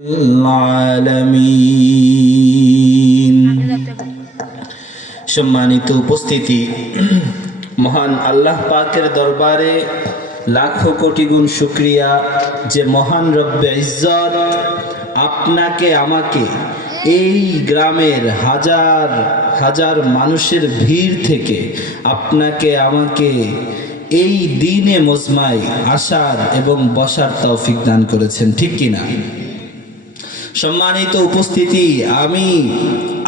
العالمين সম্মানিত উপস্থিতি, মহান আল্লাহ পাকের দরবারে লাখো কোটি গুণ শুকরিয়া যে মহান রব্বে ইজ্জত আপনাকে আমাকে এই গ্রামের হাজার হাজার মানুষের ভিড় থেকে আপনাকে আমাকে এই দিনে মজমায় আসার এবং বসার তৌফিক দান করেছেন, ঠিক কিনা? সম্মানিত উপস্থিতি, আমি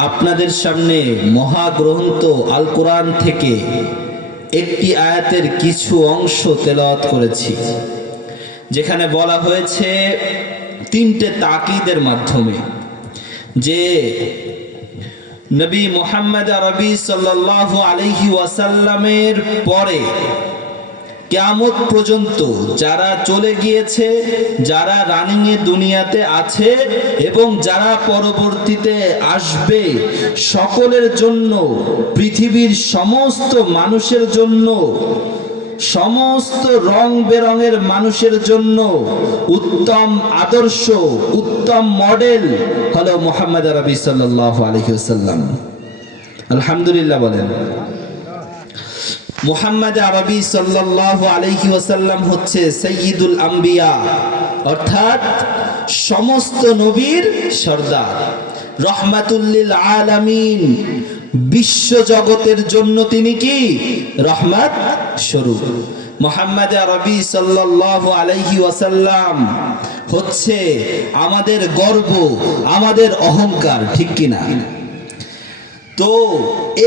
আপনাদের সামনে মহাগ্রন্থ আল কোরআন থেকে একটি আয়াতের কিছু অংশ তেলাওয়াত করেছি, যেখানে বলা হয়েছে তিনটে তাকিদের মাধ্যমে যে নবী মুহাম্মদ আরবি সাল্লাল্লাহু আলাইহি ওয়াসাল্লামের পরে কিয়ামত পর্যন্ত যারা চলে গিয়েছে, যারা রানিংয়ে দুনিয়াতে আছে এবং যারা পরবর্তীতে আসবে, সকলের জন্য, পৃথিবীর সমস্ত মানুষের জন্য, সমস্ত রং বেরঙের মানুষের জন্য উত্তম আদর্শ, উত্তম মডেল হলো মুহাম্মদ আরবি সাল্লাল্লাহু আলাইহি ওয়াসাল্লাম। আলহামদুলিল্লাহ বলেন। মুহাম্মদ আরবি সাল্লাল্লাহু আলাইহি ওয়াসাল্লাম হচ্ছে সাইয়্যিদুল আম্বিয়া, অর্থাৎ সমস্ত নবীর সর্দার, রহমাতুল লিল আলামিন, বিশ্ব জগতের জন্য তিনি কি রহমত স্বরূপ। মুহাম্মদ আরবি সাল্লাল্লাহু আলাইহি ওয়াসাল্লাম হচ্ছে আমাদের গর্ব, আমাদের অহংকার, ঠিক কিনা? তো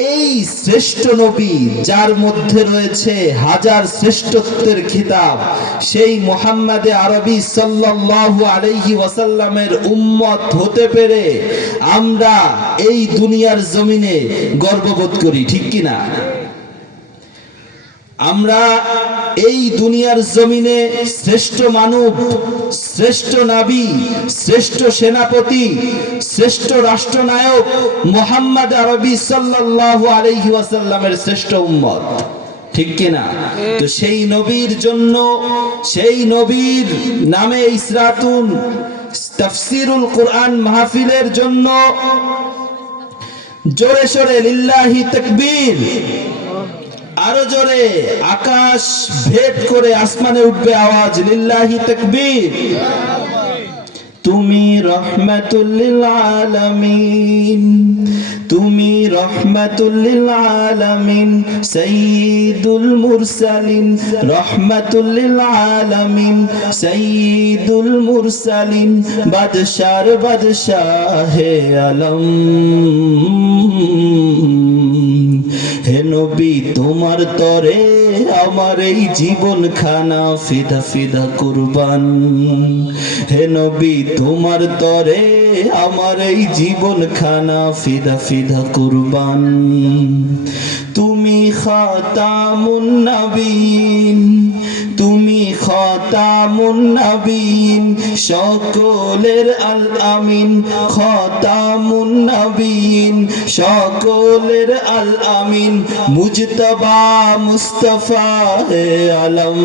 এই শ্রেষ্ঠ নবী, যার মধ্যে রয়েছে হাজার শ্রেষ্ঠত্বের খিতাব, সেই মুহাম্মদ আরবি সাল্লাল্লাহু আলাইহি ওয়াসাল্লামের উম্মত হতে পেরে আমরা এই দুনিয়ার জমিনে গর্ববোধ করি, ঠিক কিনা? আমরা এই দুনিয়ার জমিনে শ্রেষ্ঠ মানব, শ্রেষ্ঠ নবী, শ্রেষ্ঠ সেনাপতি, শ্রেষ্ঠ রাষ্ট্রনায়ক মুহাম্মদ আরবি সাল্লাল্লাহু আলাইহি ওয়াসাল্লামের শ্রেষ্ঠ উম্মত, ঠিক কিনা? তো সেই নবীর জন্য, সেই নবীর নামে ইসরাতুন তাফসীরুল কোরআন মাহফিলের জন্য জোরে সোরে লিল্লাহি তাকবীর, আরো জোরে আকাশ ভেদ করে আসমানে উঠবে আওয়াজ, লিল্লাহি তাকবীর। তুমি রহমাতুল লিল আলামিন, তুমি রহমাতুল লিল আলামিন, সাইয়্যিদুল মুরসালিন, রহমাতুল লিল আলামিন, সাইয়্যিদুল মুরসালিন, বাদশার বাদশাহে আলম। হে নবী, তোমার তরে আমার এই জীবন খানা ফিদা ফিদা কুরবান। হে নবী, তোমার তরে আমার এই জীবন খানা ফিদা ফিদা কুরবান। তুমি খাতামুন নবীন, তুমি খাতামুন নবীন, সকলের আল আমিন, খাতামুন নবীন, সকলের আল আমিন, মুজতবা মুস্তাফা হে আলম।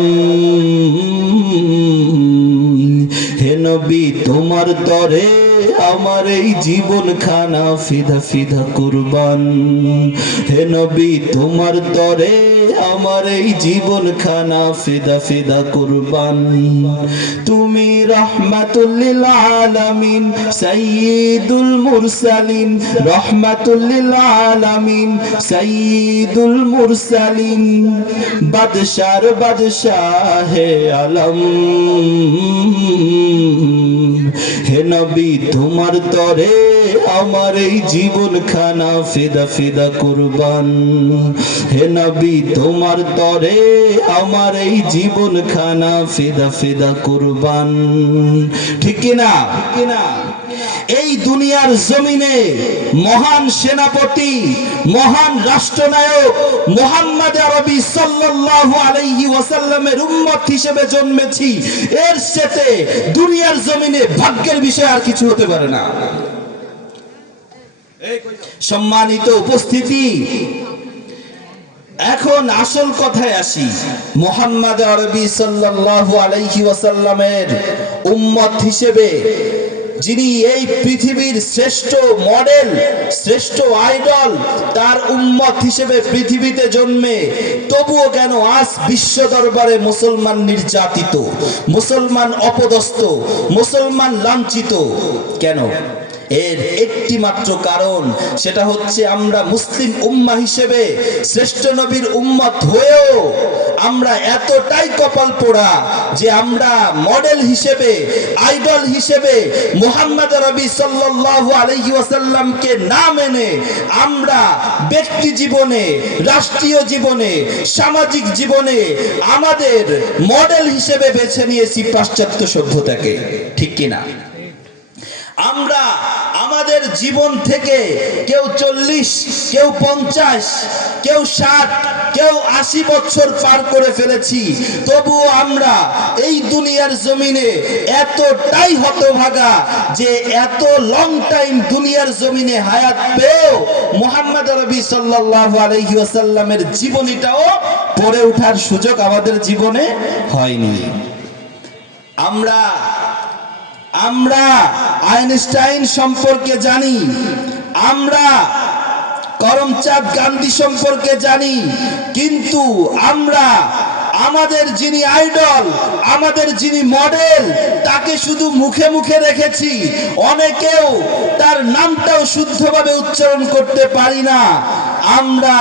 হে নবী, তোমার তরে আমার এই জীবন খানা ফিদা ফিদা কুরবান। হে নবী, তোমার তরে আমার এই জীবন খানা ফিদা ফিদা কুরবান। তুমি রহমাতুল লিল আলামিন, সাইয়্যিদুল মুরসালিন, রহমাতুল লিল আলামিন, সাইয়্যিদুল মুরসালিন, বাদশার বাদশাহে আলম। হে নবী, তোমার তরে আমার এই জীবন খানা ফিদা ফিদা কুরবান। হে নবী, তোমার তরে আমার এই জীবন খানা ফিদা ফিদা কুরবান, ঠিক কিনা? এই দুনিয়ার জমিনে মহান সেনাপতি, মহান রাষ্ট্রনায়ক মুহাম্মদ আরবি সাল্লাল্লাহু আলাইহি ওয়াসাল্লামের উম্মত হিসেবে জন্মেছি, এর সাথে দুনিয়ার জমিনে ভাগ্যের বিষয় আর কিছু হতে পারে না। সম্মানিত উপস্থিতি, এখন আসল কথায় আসি। মুহাম্মদ আরবি সাল্লাল্লাহু আলাইহি ওয়াসাল্লামের উম্মত হিসেবে যিনি এই পৃথিবীর শ্রেষ্ঠ মডেল, শ্রেষ্ঠ আইডল, তার উম্মত হিসেবে পৃথিবীতে জন্মে তবুও কেন আজ বিশ্ব দরবারে মুসলমান নির্যাতিত, মুসলমান অপদস্থ, মুসলমান লাঞ্ছিত কেন? এর একটি মাত্র কারণ, সেটা হচ্ছে আমরা মুসলিম উম্মাহ হিসেবে শ্রেষ্ঠ নবীর উম্মত হয়েও আমরা এতটাই কপাল পোড়া যে আমরা মডেল হিসেবে, আইডল হিসেবে মুহাম্মদ নবী সাল্লাল্লাহু আলাইহি ওয়াসাল্লামকে না মেনে আমরা ব্যক্তি জীবনে, রাষ্ট্রীয় জীবনে, সামাজিক জীবনে আমাদের মডেল হিসেবে বেছে নিয়েছি পাশ্চাত্য সভ্যতাকে, ঠিক কিনা? আমরা আমাদের জীবন থেকে কেউ 40, কেউ 50, কেউ 60, কেউ 80 বছর পার করে ফেলেছি, তবুও আমরা এই দুনিয়ার জমিনে এতটাই হতভাগা যে এত লং টাইম দুনিয়ার জমিনে হায়াত পেয়েও মুহাম্মদ নবী সাল্লাল্লাহু আলাইহি ওয়াসাল্লামের জীবনীটাও পড়ে ওঠার সুযোগ আমাদের জীবনে হয়নি। আমরা আইনস্টাইন সম্পর্কে জানি, আমরা করমচাঁদ গান্ধী সম্পর্কে জানি, কিন্তু আমরা আমাদের যিনি আইডল, আমাদের যিনি মডেল, তাকে শুধু মুখে মুখে রেখেছি, অনেকেও তার নামটাও শুদ্ধভাবে উচ্চারণ করতে পারি না। আমরা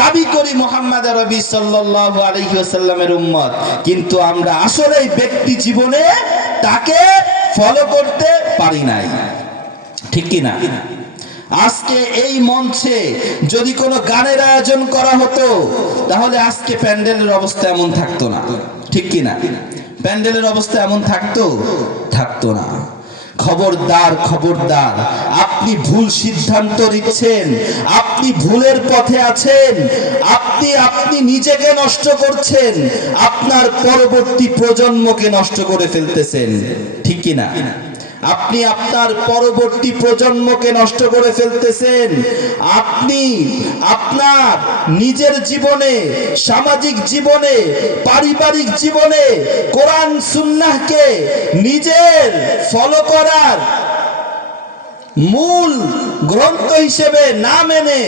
দাবি করি মুহাম্মদ নবী সাল্লাল্লাহু আলাইহি ওয়াসাল্লামের উম্মত, কিন্তু আমরা আসলে ব্যক্তি জীবনে তাকে ফলো করতে পারি নাই, ঠিক কি না? আজকে এই মঞ্চে যদি কোনো গানের আয়োজন করা হতো তাহলে আজকে প্যান্ডেলের অবস্থা এমন থাকতো না, ঠিক কি না? প্যান্ডেলের অবস্থা এমন থাকতো না। খবরদার, খবরদার, আপনি ভুল সিদ্ধান্ত নিচ্ছেন, আপনি ভুলের পথে আছেন, আপনি নিজেকে নষ্ট করছেন, আপনার পরবর্তী প্রজন্মকে নষ্ট করে ফেলতেছেন, ঠিক কি না? আপনি আপনার পরবর্তী প্রজন্মকে নষ্ট করে ফেলতেছেন। আপনি আপনার নিজের জীবনে, সামাজিক জীবনে, পারিবারিক জীবনে কোরআন সুন্নাহকে নিজের ফলো করার মূল গ্রন্থ হিসেবে না মেনে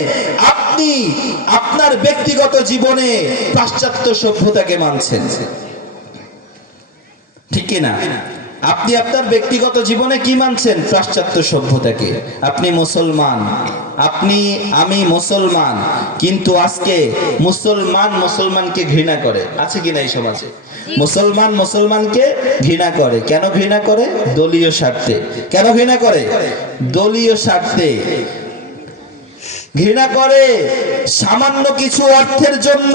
আপনি আপনার ব্যক্তিগত জীবনে পাশ্চাত্য সভ্যতাকে মানছেন, ঠিক কি না? আপনি আপনার ব্যক্তিগত জীবনে কি মানছেন? পাশ্চাত্য সভ্যতাকে। আপনি মুসলমান, আমি মুসলমান, কিন্তু আজকে মুসলমানকে ঘৃণা করে, আছে কিনা এই সমাজে? মুসলমানকে ঘৃণা করে। কেন ঘৃণা করে? দলীয় স্বার্থে। কেন ঘৃণা করে? দলীয় স্বার্থে ঘৃণা করে, সামান্য কিছু অর্থের জন্য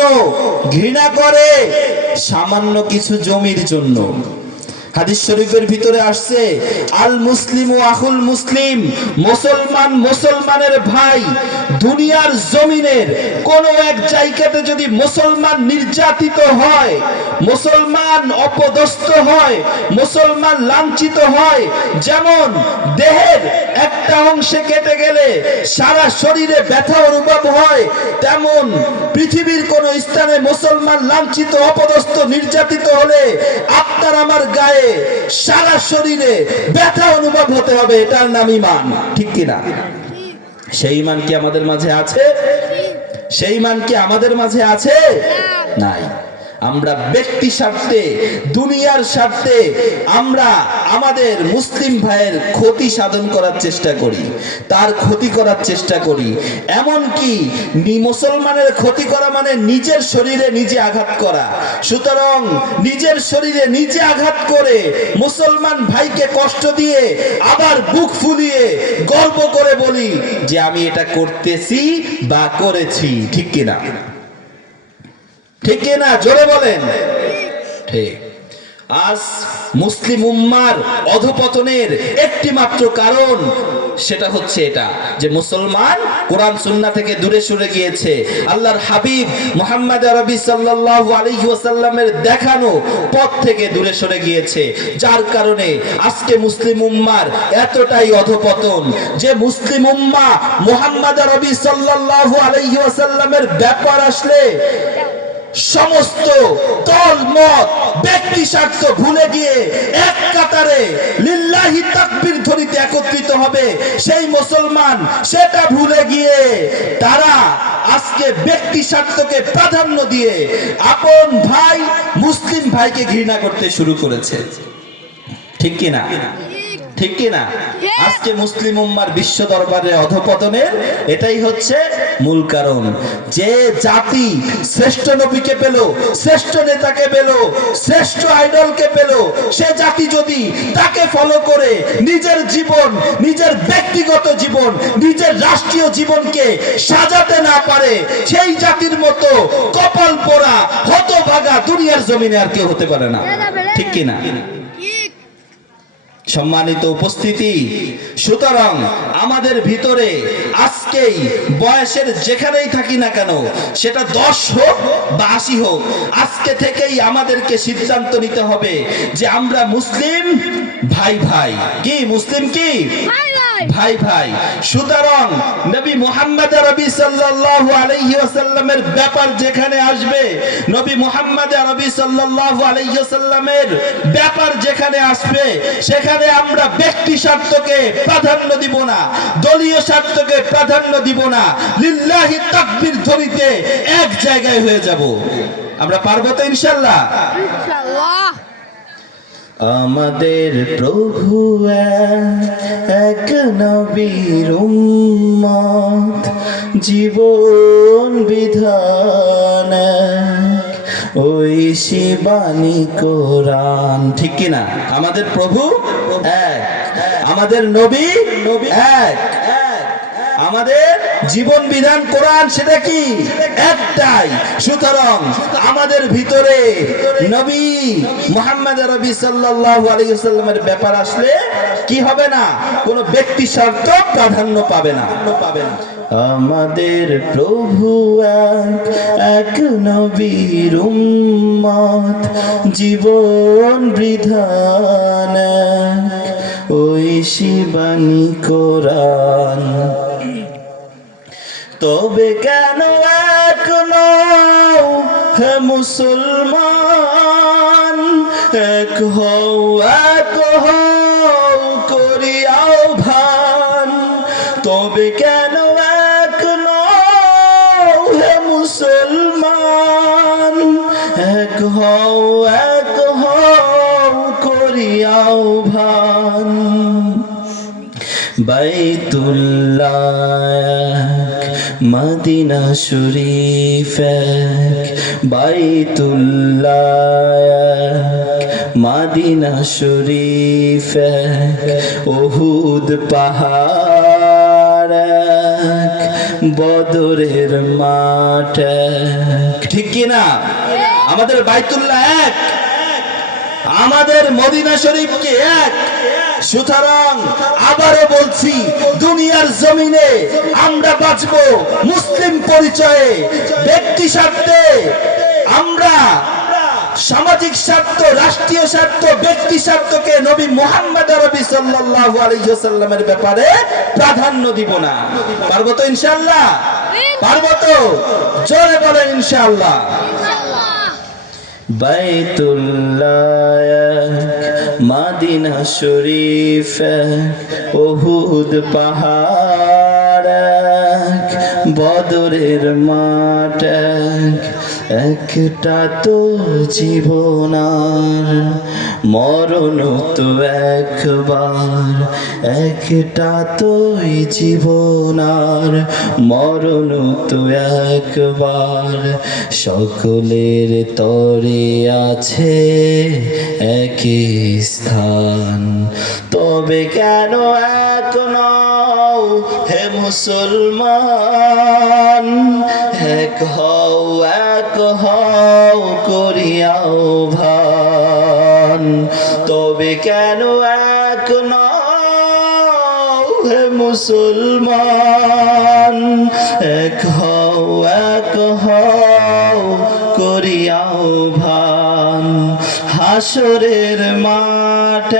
ঘৃণা করে, সামান্য কিছু জমির জন্য। হাদিস শরীফের ভিতরে আসছে, আল মুসলিম ও আখুল মুসলিম, মুসলমান মুসলমানের ভাই। দুনিয়ার জমিনের কোন এক জায়গাতে যদি মুসলমান নির্যাতিত হয়, মুসলমান অপদস্থ হয়, মুসলমান লাঞ্ছিত হয়, যেমন দেহের একটা অংশে কেটে গেলে সারা শরীরে ব্যথা অনুভব হয়, তেমন পৃথিবীর কোন স্থানে মুসলমান লাঞ্ছিত, অপদস্থ, নির্যাতিত হলে আপনার আমার গায়ে সারা শরীরে ব্যথা অনুভব হতে হবে। এটার নাম ঈমান, ঠিক কিনা? সেই ঈমান কি আমাদের মাঝে আছে? সেই ঈমান কি আমাদের মাঝে আছে? নাই। আমরা ব্যক্তি স্বার্থে, দুনিয়ার স্বার্থে আমরা আমাদের মুসলিম ভাইয়ের ক্ষতি সাধন করার চেষ্টা করি, তার ক্ষতি করার চেষ্টা করি। এমনকি মুসলমানের ক্ষতি করা মানে নিজের শরীরে নিজে আঘাত করা। সুতরাং নিজের শরীরে নিজে আঘাত করে মুসলমান ভাইকে কষ্ট দিয়ে আবার বুক ফুলিয়ে গর্ব করে বলি যে আমি এটা করতেছি বা করেছি, ঠিক কিনা? ঠিক না? জোরে বলেন। ঠিক। আজ মুসলিম উম্মার অধপতনের একটি মাত্র কারণ, সেটা হচ্ছে এটা যে মুসলমান কোরআন সুন্নাহ থেকে দূরে সরে গিয়েছে, আল্লাহর হাবিব মুহাম্মদ আরবি সাল্লাল্লাহু আলাইহি ওয়াসাল্লামের দেখানো পথ থেকে দূরে সরে গিয়েছে, যার কারণে আজকে মুসলিম উম্মার এতটাই অধপতন যে মুসলিম উম্মাহ মুহাম্মদ আরবি সাল্লাল্লাহু আলাইহি ওয়াসাল্লামের ব্যাপার আসলে সমস্ত দল মত ব্যক্তি স্বার্থ ভুলে গিয়ে এক কাতারে লিল্লাহি তাকবীর ধ্বনিতে একত্রিত হবে সেই মুসলমান সেটা ভুলে গিয়ে তারা আজকে ব্যক্তি স্বার্থকে প্রাধান্য দিয়ে আপন ভাই মুসলিম ভাইকে ঘৃণা করতে শুরু করেছে। ঠিক কি না? ঠিক কি না? আজকে মুসলিম উম্মার বিশ্ব দরবারে অধপতনের এটাই হচ্ছে মূল কারণ। যে জাতি শ্রেষ্ঠ নবীকে পেল, শ্রেষ্ঠ নেতাকে পেল, শ্রেষ্ঠ আইডলকে পেল, সে জাতি যদি তাকে ফলো করে নিজের জীবন, নিজের ব্যক্তিগত জীবন, নিজের রাষ্ট্রীয় জীবনকে সাজাতে না পারে, সেই জাতির মতো কপাল পোড়া হতভাগা দুনিয়ার জমিনে আর কেউ হতে পারে না। ঠিক কি না? সম্মানিত উপস্থিতি, সুতরাং আমাদের ভিতরে আজকেই বয়সের যেখানেই থাকি না কেন, সেটা 10 হোক বা 80 হোক, আজকে থেকেই আমাদেরকে সিদ্ধান্ত নিতে হবে যে আমরা মুসলিম ভাই ভাই। কি মুসলিম? কি ভাই ভাই। সুতরাং নবী মুহাম্মদ আরবি সাল্লাল্লাহু আলাইহি ওয়াসাল্লামের ব্যাপার যেখানে আসবে, নবী মুহাম্মদ আরবি সাল্লাল্লাহু আলাইহি ওয়াসাল্লামের ব্যাপার যেখানে আসবে, সেখানে আমরা ব্যক্তি স্বার্থকে প্রাধান্য দিব না, দলীয় স্বার্থকে প্রাধান্য দিব না, লিল্লাহি তাকবীর ধ্বনিতে এক জায়গায় হয়ে যাব। আমরা পারবো তো ইনশাআল্লাহ? ইনশাআল্লাহ। আমাদের প্রভু এক নবীর উম্মত, জীবন বিধান ওই শিবানী কোরআন। ঠিক কি না? আমাদের প্রভু এক, আমাদের নবী এক, আমাদের জীবন বিধান কোরআন সেটা কি? একটাই। সুতরাং আমাদের ভিতরে নবী মুহাম্মদ আরবি সাল্লাল্লাহু আলাইহি ওয়াসাল্লামের ব্যাপার আসলে কি হবে না? কোনো ব্যক্তি স্বার্থ প্রাধান্য পাবে না। আমাদের প্রভু এক নবীর উম্মত, জীবন বিধান ওই শিবানী কোরআন। তবে কেন এক নও হে মুসলমান, এক হও করি আহ্বান। তবে কেন এক নও হে মুসলমান, এক হও করি আহ্বান। বাইতুল্লাহ মদিনা শরীফ, বাইতুল্লাহ মদিনা শরীফ, উহুদ পাহাড়, বদরের মাঠ। ঠিক কি না? আমাদের বাইতুল্লাহ এক, আমাদের মদিনা শরীফকে এক। সুতরাং আবারও বলছি, দুনিয়ার জমিনে আমরা বাঁচবো মুসলিম পরিচয়ে, ব্যক্তি স্বার্থে আমরা সামাজিক স্বার্থ, রাষ্ট্রীয় স্বার্থ, ব্যক্তি স্বার্থকে নবী মুহাম্মদ আরবি সাল্লাল্লাহু আলাইহি ওয়াসাল্লামের ব্যাপারে প্রাধান্য দিব না। পারবো তো ইনশাআল্লাহ? পারবো তো? জোরে বলেন ইনশাআল্লাহ। বাইতুল্লাহ মদিনা শরীফ, উহুদ পাহাড়, বদরের মাঠ। একটা তো জীবনার, মরণ তো একবার। একটা তোই জীবনার, মরণ তো একবার। সকলের তরে আছে একই স্থান। তবে কেন এক নও হে মুসলমান, এক হও করি আহ্বান। তবে কেন এক নও হে মুসলমান, এক হও করি আহ্বান। হাসরের মাঠ,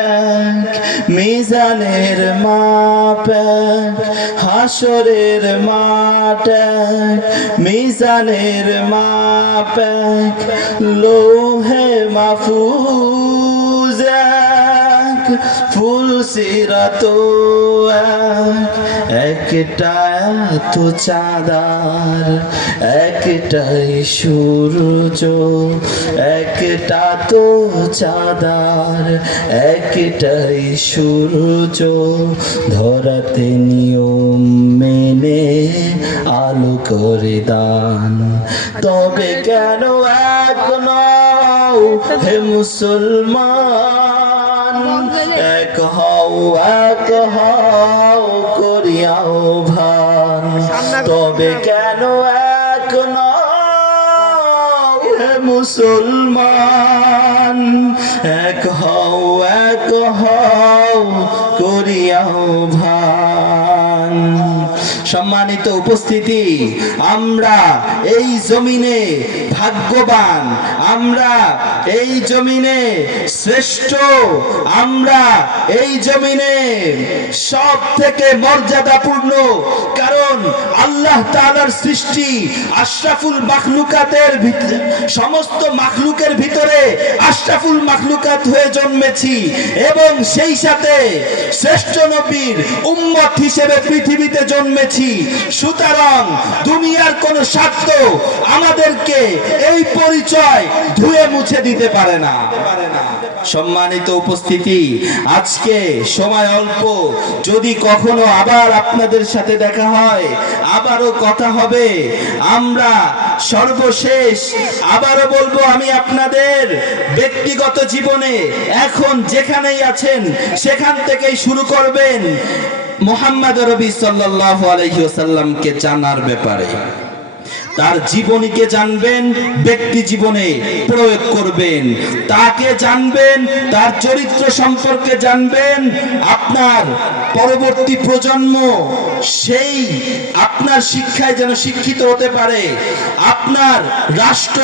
মিজান মিজানের মাপ এক, হাসরের মাঠ এক, মিজানের মাপ এক, লৌহে মাহফুজ এক, ফুল সিরাত এক, একটা তো চাঁদার একটাই সূর্য, একটা তো চাঁদার একটাই সূর্য, ধরাতে নিয়ম মেনে আলো করে দান। তবে কেন এক নও হে মুসলমান, এক হও করিয়াও ভান। তবে কেন এক নও হে মুসলমান, এক হও করিয়াও ভান। সম্মানিত উপস্থিতি, আমরা এই জমিনে ভাগ্যবান, আমরা এই জমিনে শ্রেষ্ঠ, আমরা এই জমিনে সব থেকে মর্যাদাপূর্ণ, কারণ আল্লাহ তাআলার সৃষ্টি আশরাফুল মাখলুকাতের সমস্ত মাখলুকের ভিতরে আশরাফুল মাখলুকাত হয়ে জন্মেছি এবং সেই সাথে শ্রেষ্ঠ নবীর উম্মত হিসেবে পৃথিবীতে জন্মেছি। সুতরাং দুনিয়ার কোন স্বার্থ আমাদেরকে এই পরিচয় ধুয়ে মুছে দিতে পারে না। সম্মানিত উপস্থিতি, আজকে সময় অল্প, যদি কখনো আবার আপনাদের সাথে দেখা হয়, আবারও কথা হবে। আমরা সর্বশেষ আবারও বলবো, আমি আপনাদের ব্যক্তিগত জীবনে এখন যেখানেই আছেন সেখান থেকেই শুরু করবেন মুহাম্মদ রবি সাল্লাল্লাহু আলাইহি ওয়াসাল্লামকে জানার ব্যাপারে। তার জীবনীকে জানবেন, ব্যক্তি জীবনে প্রয়োগ করবেন, তাকে জানবেন, তার চরিত্র সম্পর্কে জানবেন। আপনার পরবর্তী প্রজন্ম সেই আপনার শিক্ষায় যেন শিক্ষিত হতে পারে, আপনার রাষ্ট্র,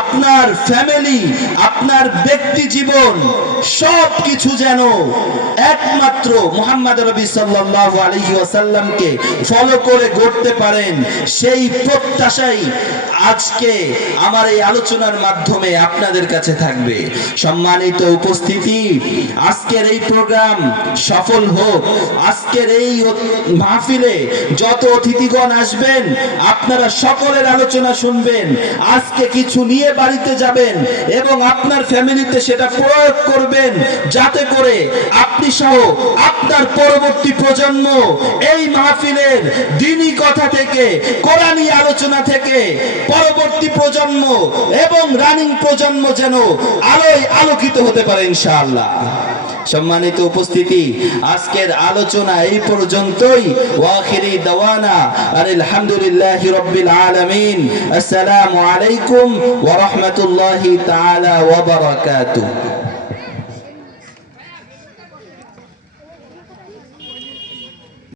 আপনার ফ্যামিলি, আপনার ব্যক্তি জীবন সব কিছু যেন একমাত্র মুহাম্মদ রবি সাল্লাল্লাহু আলাইহি ওয়াসাল্লামকে ফলো করে গড়তে পারেন, সেই প্রত্যাশাই আজকে আমার এই আলোচনার মাধ্যমে আপনাদের কাছে থাকবে। সম্মানিত উপস্থিতি, আজকের এই প্রোগ্রাম সফল হোক। আজকের এই মাহফিলে যত অতিথিগণ আসবেন আপনারা সকলের আলোচনা শুনবেন, আজকে কিছু নিয়ে বাড়িতে যাবেন এবং আপনার ফ্যামিলিতে সেটা প্রয়োগ করবেন, যাতে করে আপনি সহ আপনার পরবর্তী প্রজন্ম এই মাহফিলের দ্বীনি কথা থেকে, কোরআনী আলোচনা থেকে পরবর্তী প্রজন্ম এবং রানিং প্রজন্ম যেন আলোয় আলোকিত হতে পারে ইনশাআল্লাহ। সম্মানিত উপস্থিতি, আজকের আলোচনা এই পর্যন্তই। ওয়াখিরি দাওয়ানা আলহামদুলিল্লাহি রাব্বিল আলামিন। আসসালামু আলাইকুম ওয়া রাহমাতুল্লাহি তাআলা ওয়া বারাকাতুহু।